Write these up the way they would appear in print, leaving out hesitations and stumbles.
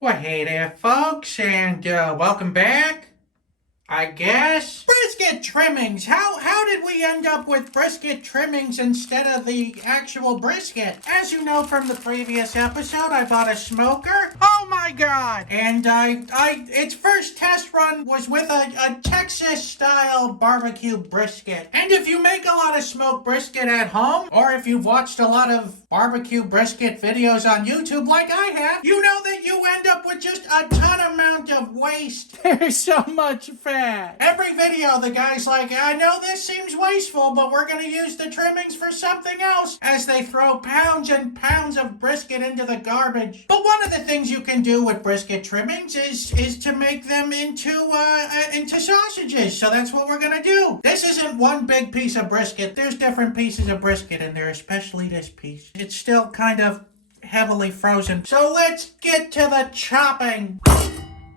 Well, hey there, folks, and welcome back, I guess. Brisket Trimmings! How did we end up with Brisket Trimmings instead of the actual brisket? As you know from the previous episode, I bought a smoker. Oh my god! And its first test run was with a Texas-style barbecue brisket. And if you make a lot of smoked brisket at home, or if you've watched a lot of barbecue brisket videos on YouTube like I have, you know that you end up with just a ton amount of waste. There's so much fat. Every video, the guy's like, I know this seems wasteful, but we're gonna use the trimmings for something else, as they throw pounds and pounds of brisket into the garbage. But one of the things you can do with brisket trimmings is to make them into sausages. So that's what we're gonna do. This isn't one big piece of brisket. There's different pieces of brisket in there, especially this piece. It's still kind of heavily frozen. So let's get to the chopping.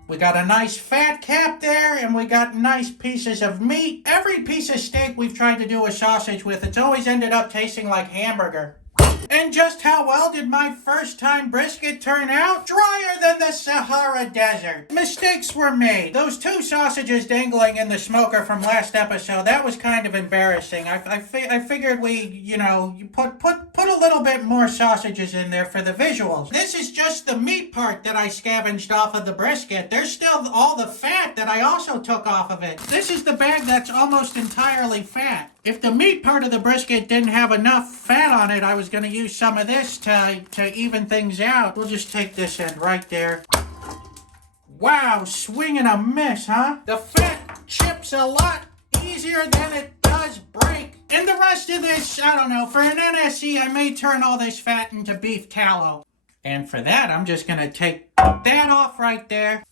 We got a nice fat cap there, and we got nice pieces of meat. Every piece of steak we've tried to do a sausage with, it's always ended up tasting like hamburger. And just how well did my first time brisket turn out? Drier than the Sahara Desert. Mistakes were made. Those two sausages dangling in the smoker from last episode, that was kind of embarrassing. I figured we, you put a little bit more sausages in there for the visuals. This is just the meat part that I scavenged off of the brisket. There's still all the fat that I also took off of it. This is the bag that's almost entirely fat. If the meat part of the brisket didn't have enough fat on it, I was going to use some of this to even things out. We'll just take this end right there. Wow, swing and a miss, huh? The fat chips a lot easier than it does break. And the rest of this, I don't know, for an NSE, I may turn all this fat into beef tallow. And for that, I'm just going to take that off right there.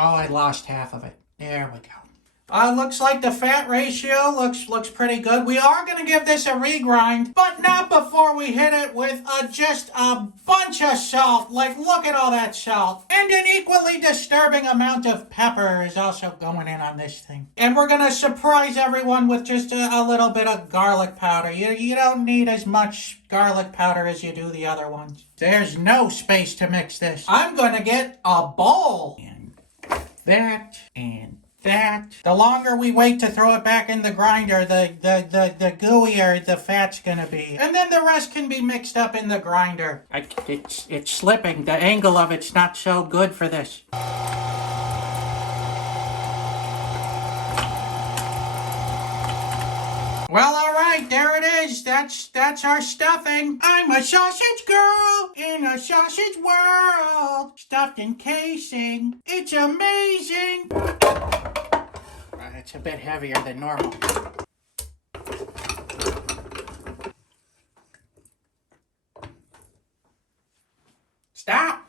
Oh, I lost half of it. There we go. Looks like the fat ratio looks pretty good. We are going to give this a regrind, but not before we hit it with just a bunch of salt. Like, look at all that salt. And an equally disturbing amount of pepper is also going in on this thing. And we're going to surprise everyone with just a little bit of garlic powder. You don't need as much garlic powder as you do the other ones. There's no space to mix this. I'm going to get a bowl. And that and that. The longer we wait to throw it back in the grinder, the gooier the fat's gonna be. And then the rest can be mixed up in the grinder. It's slipping. The angle of it's not so good for this. Well, all right, there it is. That's our stuffing. I'm a sausage girl in a sausage world, stuffed in casing. It's amazing. It's a bit heavier than normal. Stop.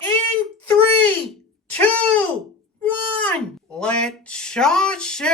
In 3, 2, 1. Let's sausage.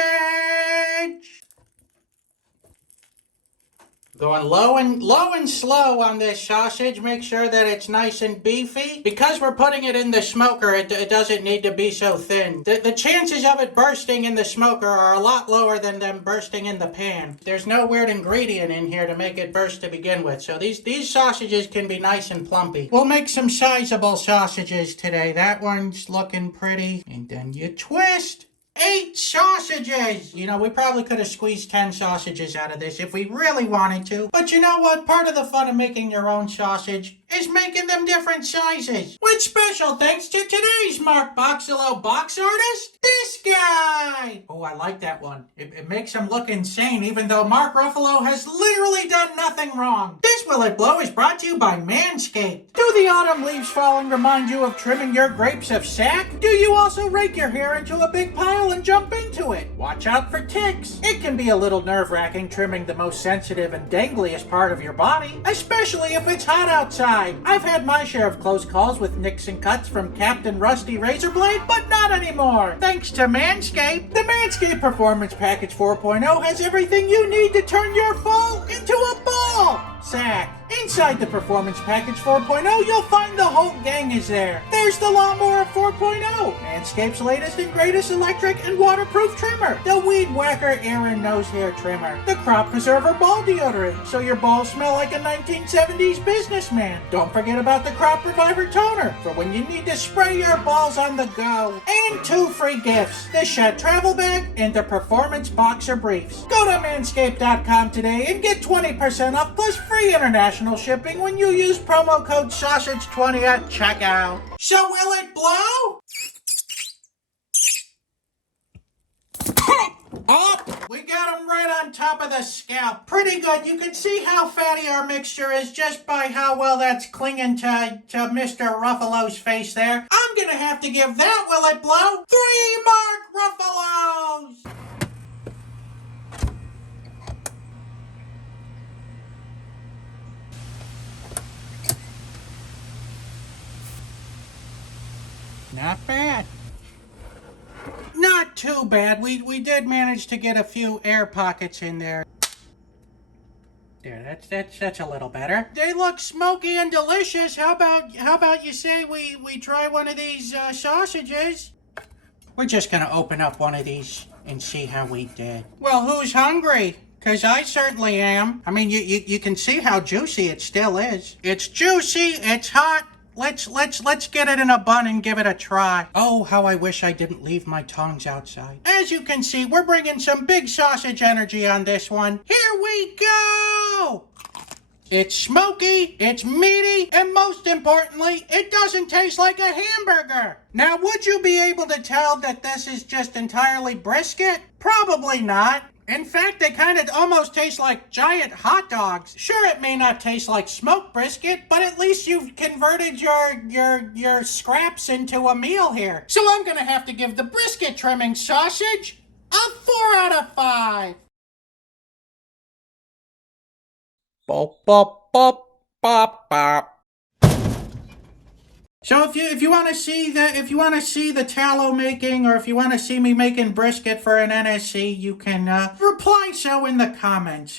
Going low and slow on this sausage. Make sure that it's nice and beefy. Because we're putting it in the smoker, it doesn't need to be so thin. The chances of it bursting in the smoker are a lot lower than them bursting in the pan. There's no weird ingredient in here to make it burst to begin with. So these sausages can be nice and plumpy. We'll make some sizable sausages today. That one's looking pretty. And then you twist. 8 sausages! We probably could have squeezed 10 sausages out of this if we really wanted to. But you know what? Part of the fun of making your own sausage is making them different sizes. With special thanks to today's Mark Boxello box artist, this guy! Oh, I like that one. It makes him look insane, even though Mark Ruffalo has literally done nothing wrong. This Will It Blow is brought to you by Manscaped. Do the autumn leaves falling remind you of trimming your grapes of sack? Do you also rake your hair into a big pile and jump into it? Watch out for ticks. It can be a little nerve-wracking trimming the most sensitive and dangliest part of your body, especially if it's hot outside. I've had my share of close calls with nicks and cuts from Captain Rusty Razorblade, but not anymore, thanks to Manscaped. The Manscaped Performance Package 4.0 has everything you need to turn your fall into a ball sack. Inside the Performance Package 4.0, you'll find the whole gang is there. There's the Lawnmower 4.0, Manscaped's latest and greatest electric and waterproof trimmer, the Weed Whacker Air and Nose Hair Trimmer, the Crop Preserver Ball Deodorant, so your balls smell like a 1970s businessman. Don't forget about the Crop Reviver Toner, for when you need to spray your balls on the go. And 2 free gifts, the Shed Travel Bag and the Performance Boxer Briefs. Go to manscaped.com today and get 20% off plus free international shipping when you use promo code sausage20 at checkout. So will it blow? Oh, we got him right on top of the scalp. Pretty good. You can see how fatty our mixture is just by how well that's clinging to Mr. Ruffalo's face there. I'm gonna have to give that Will It Blow 3 Mark Ruffalos. Not bad. Not too bad. We did manage to get a few air pockets in there. There, that's a little better. They look smoky and delicious. How about you say we try one of these sausages? We're just gonna open up one of these and see how we did. Well, who's hungry? 'Cause I certainly am. I mean, you can see how juicy it still is. It's juicy, it's hot. Let's get it in a bun and give it a try. Oh, how I wish I didn't leave my tongs outside. As you can see, we're bringing some big sausage energy on this one. Here we go! It's smoky, it's meaty, and most importantly, it doesn't taste like a hamburger. Now, would you be able to tell that this is just entirely brisket? Probably not. In fact, they kind of almost taste like giant hot dogs. Sure, it may not taste like smoked brisket, but at least you've converted your scraps into a meal here. So I'm gonna have to give the brisket trimming sausage a 4 out of 5. Bop, bop, bop, bop, bop. So if you want to see the tallow making, or if you want to see me making brisket for an NSC, you can reply so in the comments.